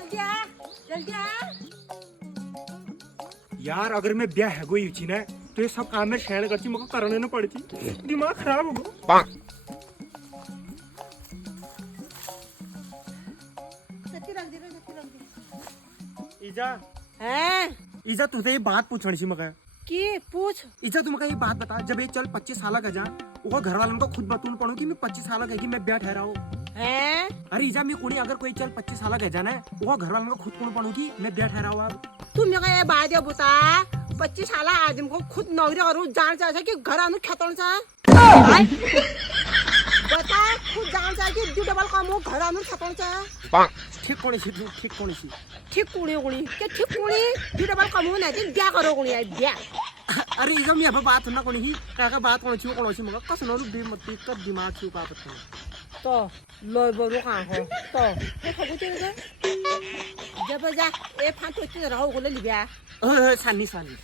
जल्दी आ यार अगर मैं ब्याह है गई थी ना तो ये सब काम में शेयर करती मुझे करने ना पड़ती दिमाग खराब हो गया इजा हैं इजा तुझे ये बात पूछनी थी मगर की पूछ इजा तुम ये बात बता जब ये चल 25 साल का जा वो घर वालों को खुद बतून पड़ू कि मैं 25 साल का कि मैं ब्याह ठहरा हूँ हैं अरे इजा मैं कोई अगर कोई चल 25 साल का जाना है वो घर वालों को खुद कौन पड़ू कि मैं ब्याह ठहरा हुआ तू मेरे ये बात ये बता 25 साल आदमी को खुद नौकरी करूँ जान चाहे कि घर आने खेतों से बता खुद जान चाहे कि दो डबल काम हो घर आने खेतों से ठीक कौन सी ठीक कौन सी ठीक कुणी कुणी के ठीक कुणी दो डबल काम हो ना कि ब्याह करो कुणी है ब्याह अरे इजा मैं अब बात ना कौन ही का बात कौन सी मगर कस नोरु बेमती का दिमाग क्यों का पता तो लोई बोलो कहाँ हो तो ये खबू तेरे जब जा ये फांटो इतने रहो को ले लिया सानी सानी